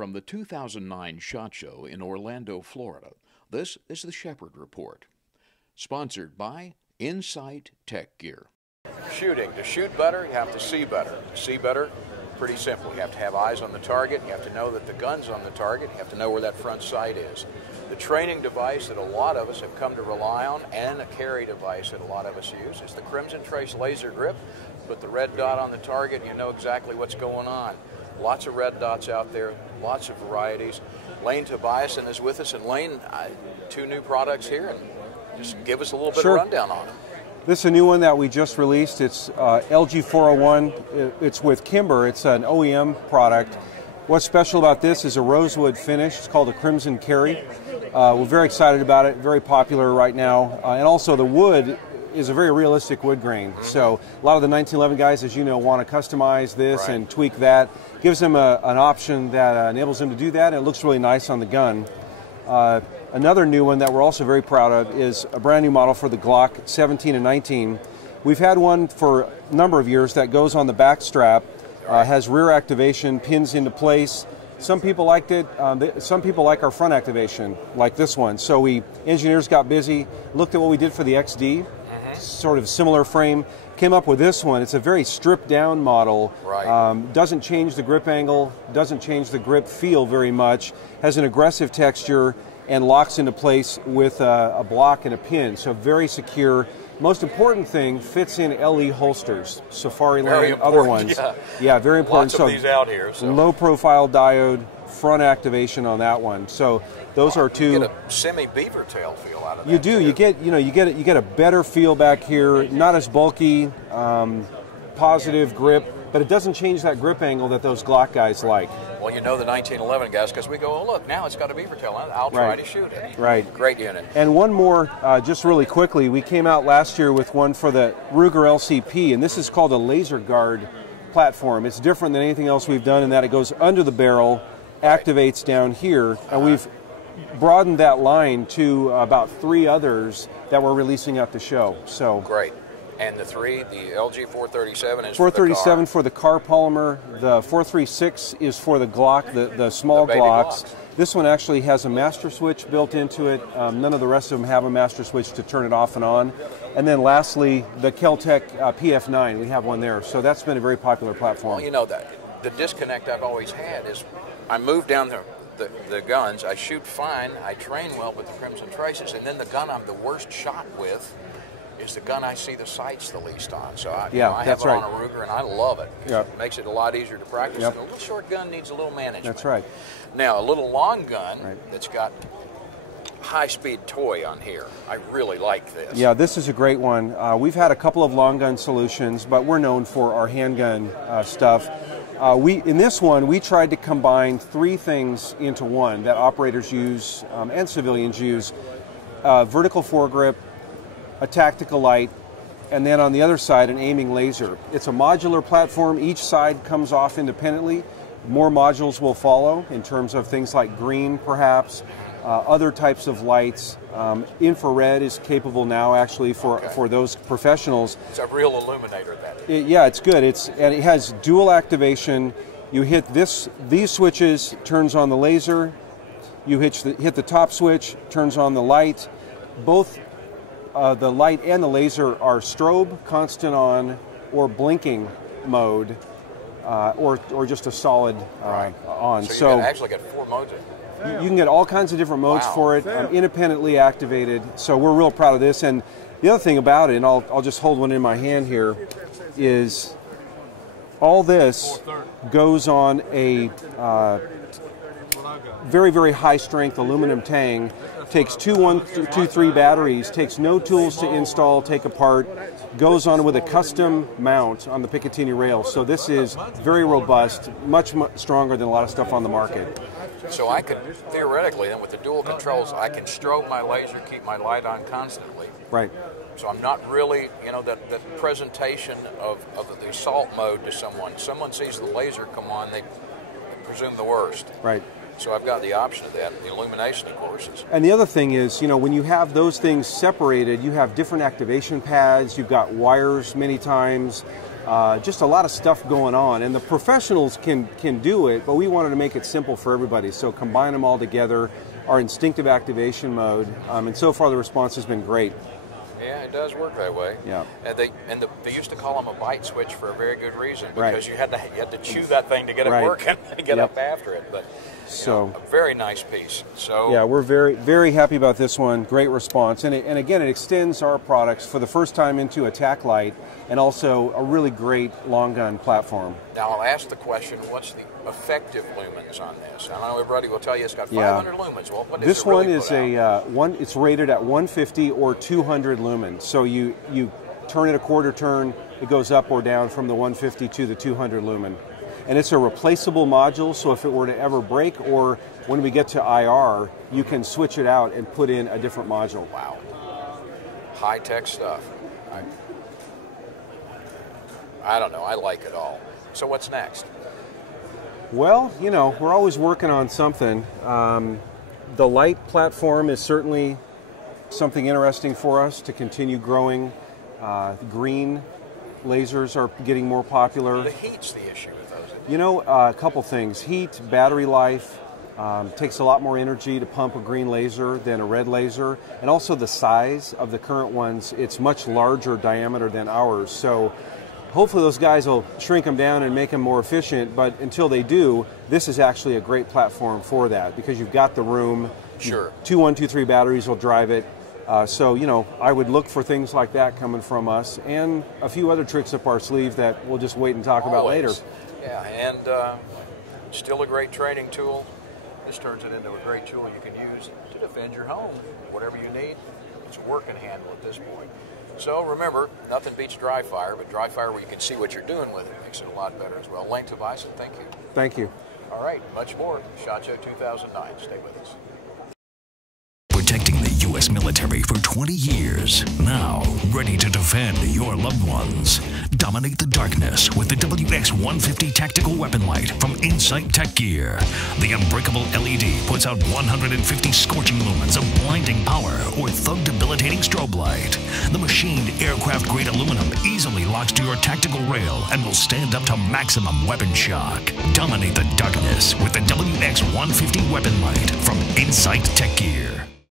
From the 2009 SHOT Show in Orlando, Florida, this is the Shepherd Report. Sponsored by Insight Tech Gear. Shooting. To shoot better, you have to see better. To see better, pretty simple. You have to have eyes on the target. You have to know that the gun's on the target. You have to know where that front sight is. The training device that a lot of us have come to rely on, and a carry device that a lot of us use, is the Crimson Trace laser grip. Put the red dot on the target and you know exactly what's going on. Lots of red dots out there, lots of varieties. Lane Tobiasen is with us, and Lane, two new products here, and just give us a little bit of rundown on them. This is a new one that we just released. It's LG401. It's with Kimber. It's an OEM product. What's special about this is a rosewood finish. It's called a Crimson Carry. We're very excited about it, very popular right now. And also the wood is a very realistic wood grain. So a lot of the 1911 guys, as you know, want to customize this and tweak that. Gives them an option that enables them to do that, and it looks really nice on the gun. Another new one that we're also very proud of is a brand new model for the Glock 17 and 19. We've had one for a number of years that goes on the back strap, has rear activation, pins into place. Some people liked it. Some people like our front activation, like this one. So engineers got busy, looked at what we did for the XD, sort of similar frame, came up with this one. It's a very stripped down model. Doesn't change the grip angle, doesn't change the grip feel very much, has an aggressive texture, and locks into place with a block and a pin. So very secure. Most important thing, fits in LE holsters. Safari Lane, other ones. Yeah, very important. Lots of these out here. So. Low profile diode, front activation on that one. So those are two. You get a semi beaver tail feel out of that. You do. Too. You get a better feel back here. Not as bulky, positive grip, but it doesn't change that grip angle that those Glock guys like. Well, you know the 1911 guys, because we go, oh look, now it's got a beaver tail. I'll try to shoot it. Right. Great unit. And one more, just really quickly, we came out last year with one for the Ruger LCP, and this is called a laser guard platform. It's different than anything else we've done in that it goes under the barrel, activates down here, and we've broadened that line to about 3 others that we're releasing at the show. So great. And the LG 437 is 437 for the car polymer. The 436 is for the Glock, the small Glocks. This one actually has a master switch built into it. None of the rest of them have a master switch to turn it off and on. And then lastly, the Kel-Tec PF9, we have one there. So that's been a very popular platform. Well, you know, the disconnect I've always had is I move down the guns, I shoot fine, I train well with the Crimson Traces, and then the gun I'm the worst shot with is the gun I see the sights the least on. So I have it on a Ruger, and I love it. It makes it a lot easier to practice. And a little short gun needs a little management. That's right. Now, a little long gun that's got high-speed toy on here. I really like this. Yeah, this is a great one. We've had a couple of long gun solutions, but we're known for our handgun stuff. In this one, we tried to combine 3 things into one that operators use and civilians use. Vertical foregrip, a tactical light, and then on the other side, an aiming laser. It's a modular platform. Each side comes off independently. More modules will follow in terms of things like green, perhaps, other types of lights. Infrared is capable now, actually, for those professionals. It's a real illuminator, that. Yeah, it's good. And it has dual activation. You hit these switches, turns on the laser. You hit the top switch, turns on the light. Both the light and the laser are strobe, constant on, or blinking mode, or just a solid on. So you actually get 4 modes. You can get all kinds of different modes for it, independently activated. So we're real proud of this. And the other thing about it, and I'll just hold one in my hand here, is all this goes on a very, very high strength aluminum tang. Takes 2 123 batteries, takes no tools to install, take apart, goes on with a custom mount on the Picatinny rail. So this is very robust, much stronger than a lot of stuff on the market. So I could, theoretically, then with the dual controls, I can strobe my laser, keep my light on constantly. Right. So I'm not really, that presentation of the assault mode to someone. Someone sees the laser come on, they presume the worst. Right. So I've got the option of that, the illumination, of course. And the other thing is, when you have those things separated, you have different activation pads, you've got wires many times. just a lot of stuff going on. And the professionals can do it, but we wanted to make it simple for everybody. So combine them all together, our instinctive activation mode, and so far the response has been great. Yeah, it does work that way. Yeah. And they used to call them a bite switch for a very good reason, because Right. you had to chew that thing to get it Right. working and get Yep. up after it. But So a very nice piece. So yeah, we're very, very happy about this one. Great response. And again, it extends our products for the first time into a tack light, and also a really great long gun platform. now I'll ask the question: what's the effective lumens on this? I know everybody will tell you it's got Yeah. 500 lumens. Well, what does This it really one is put out? it's rated at 150 or 200 lumens. So you turn it a quarter turn, it goes up or down from the 150 to the 200 lumen. And it's a replaceable module, so if it were to ever break, or when we get to IR, you can switch it out and put in a different module. Wow, high-tech stuff. I don't know. I like it all. So what's next? Well, you know, we're always working on something. The light platform is certainly something interesting for us to continue growing. Green lasers are getting more popular. The heat's the issue with those. You know, a couple things. Heat, battery life, takes a lot more energy to pump a green laser than a red laser. And also the size of the current ones, it's much larger diameter than ours. So hopefully those guys will shrink them down and make them more efficient. But until they do, this is actually a great platform for that, because you've got the room. Sure. 2 123 batteries will drive it. So, you know, I would look for things like that coming from us, and a few other tricks up our sleeve that we'll just wait and talk about later. Yeah, and still a great training tool. This turns it into a great tool you can use to defend your home. Whatever you need, it's a working handle at this point. So remember, nothing beats dry fire, but dry fire where you can see what you're doing with it makes it a lot better as well. Lane Tobias, thank you. Thank you. All right, much more. SHOT Show 2009. Stay with us. Protecting the U.S. military for 20 years. Now, ready to defend your loved ones. Dominate the darkness with the WX-150 Tactical Weapon Light from Insight Tech Gear. The unbreakable LED puts out 150 scorching lumens of blinding power or thug-debilitating strobe light. The machined aircraft-grade aluminum easily locks to your tactical rail and will stand up to maximum weapon shock. Dominate the darkness with the WX-150 Weapon Light from Insight Tech Gear.